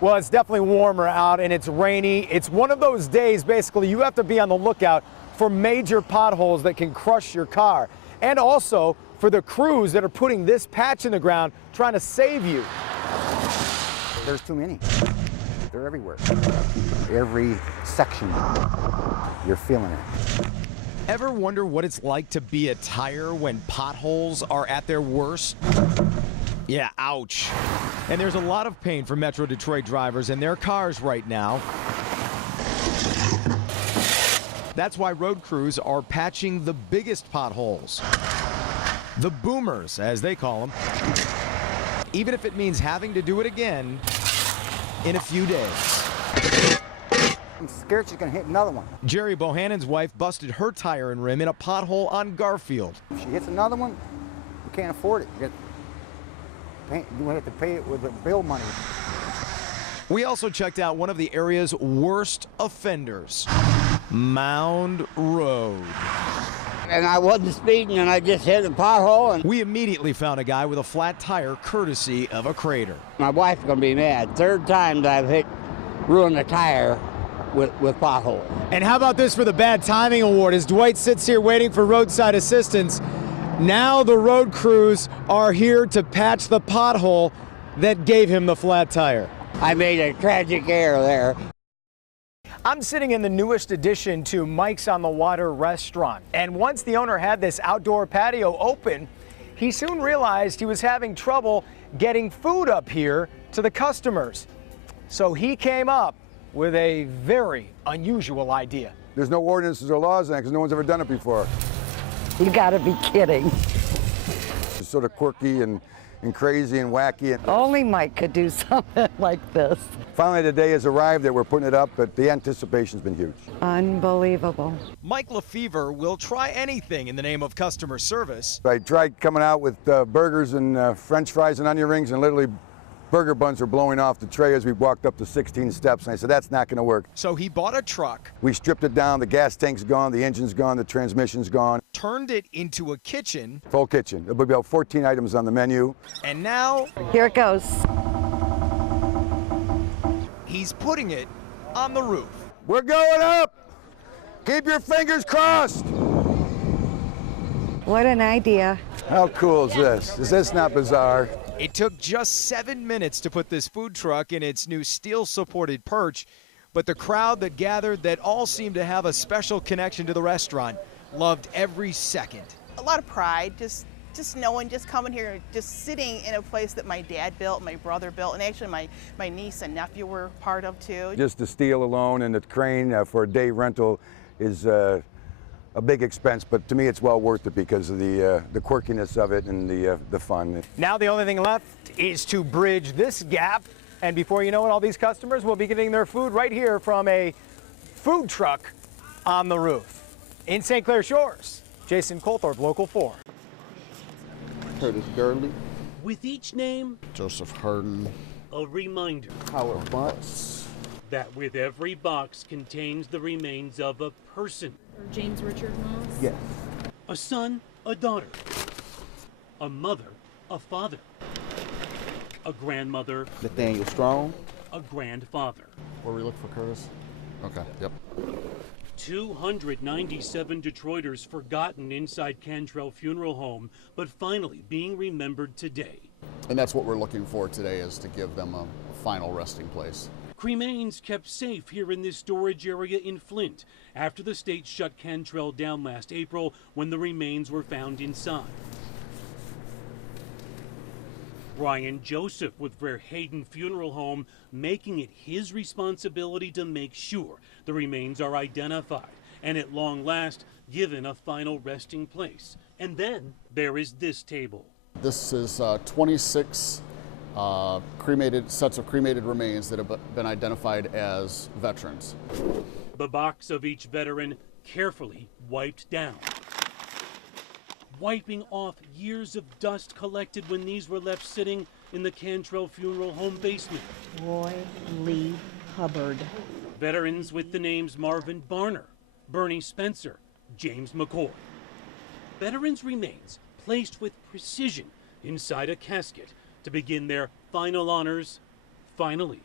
Well, it's definitely warmer out and it's rainy. It's one of those days, basically, you have to be on the lookout for major potholes that can crush your car. And also for the crews that are putting this patch in the ground trying to save you. There's too many. They're everywhere. Every section, you're feeling it. Ever wonder what it's like to be a tire when potholes are at their worst? Yeah, ouch. And there's a lot of pain for Metro Detroit drivers in their cars right now. That's why road crews are patching the biggest potholes. The boomers, as they call them. Even if it means having to do it again in a few days. I'm scared she's gonna hit another one. Jerry Bohannon's wife busted her tire and rim in a pothole on Garfield. If she hits another one, you can't afford it. You have to pay it with the bill money. We also checked out one of the area's worst offenders, Mound Road. And I wasn't speeding, and I just hit a pothole. And we immediately found a guy with a flat tire, courtesy of a crater. My wife's gonna be mad. Third time that I've ruined a tire with potholes. And how about this for the bad timing award? As Dwight sits here waiting for roadside assistance, now the road crews are here to patch the pothole that gave him the flat tire. I made a tragic error there. I'm sitting in the newest addition to Mike's on the Water restaurant. And once the owner had this outdoor patio open, he soon realized he was having trouble getting food up here to the customers. So he came up with a very unusual idea. There's no ordinances or laws on it because no one's ever done it before. You gotta be kidding. It's sort of quirky and crazy and wacky. Only Mike could do something like this. Finally, the day has arrived that we're putting it up, but the anticipation's been huge. Unbelievable. Mike Lefevre will try anything in the name of customer service. I tried coming out with burgers and French fries and onion rings, and literally burger buns were blowing off the tray as we walked up the 16 steps, and I said, that's not going to work. So he bought a truck. We stripped it down, the gas tank's gone, the engine's gone, the transmission's gone. Turned it into a kitchen. Full kitchen. There'll be about 14 items on the menu. And now... here it goes. He's putting it on the roof. We're going up! Keep your fingers crossed! What an idea. How cool is this? Is this not bizarre? It took just 7 minutes to put this food truck in its new steel-supported perch, but the crowd that gathered that all seemed to have a special connection to the restaurant loved every second. A lot of pride, just knowing, just coming here, just sitting in a place that my dad built, my brother built, and actually my niece and nephew were part of too. Just the steel alone and the crane for a day rental is a big expense, but to me it's well worth it because of the quirkiness of it and the fun. Now the only thing left is to bridge this gap, and before you know it, all these customers will be getting their food right here from a food truck on the roof. In St. Clair Shores, Jason Colthorpe, Local 4. Curtis Gurley. With each name, Joseph Harden. a reminder Howard Butts. that with every box contains the remains of a person. James Richard Moss? Yes. A son, a daughter. A mother, a father. A grandmother, Nathaniel Strong. a grandfather. Where we look for Curtis? Okay, yep. 297 Detroiters forgotten inside Cantrell Funeral Home, but finally being remembered today. And that's what we're looking for today, is to give them a final resting place. Cremains kept safe here in this storage area in Flint after the state shut Cantrell down last April when the remains were found inside. Brian Joseph with Fairhurst Funeral Home making it his responsibility to make sure the remains are identified and at long last given a final resting place. And then there is this table. This is 26 cremated sets of cremated remains that have been identified as veterans. The box of each veteran carefully wiped down, wiping off years of dust collected when these were left sitting in the Cantrell Funeral Home basement. Roy Lee Hubbard. Veterans with the names Marvin Barner, Bernie Spencer, James McCoy. Veterans' remains placed with precision inside a casket to begin their final honors, finally.